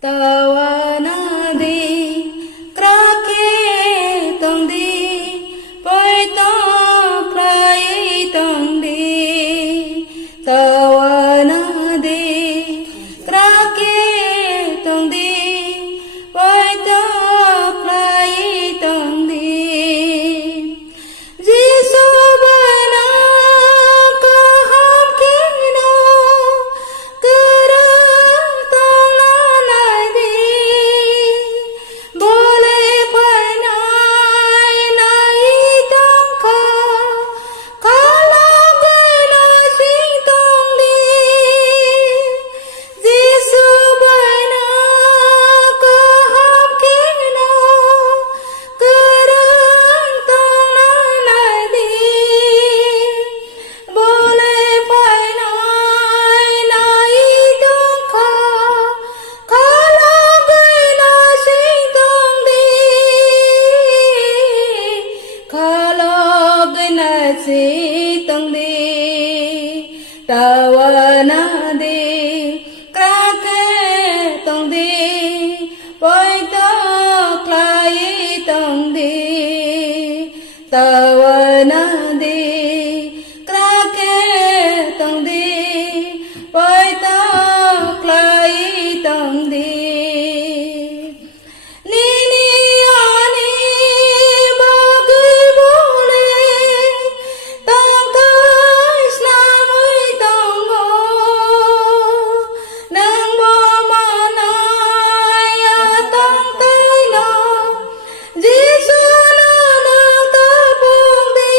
tawana di krake tong di poi to plai tong di tawana di krake tong di poi to plai tong di Giêsu bana ka ham kino kerang tong nanai di boleh panai nai tong ka kalau gana sing tong di Giêsu bana ka ham kino kerang tong nanai di boleh panai nai tong ka kalau gana sing tong di kalau gana sing tong di tawana di krake tong di poi to klai tong di tawana di krake tong di poi to klai tong di Nini ani bagai boleh tong tais namai tong go nang bo manai ya tong tai no Giêsu na nang ta bong di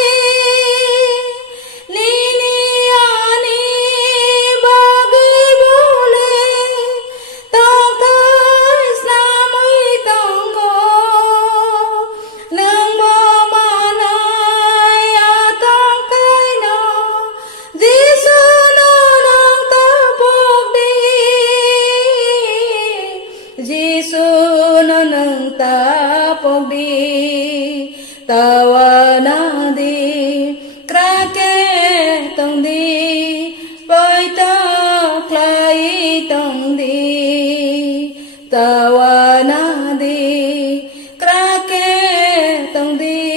Nini ani bagai boleh tong tais namai tong go nang bo manai ya tong tai no Giêsu na nang ta bong di Giêsu na nang ta bong di tawana di krake tong di poi to klai tong di tawana di krake tong di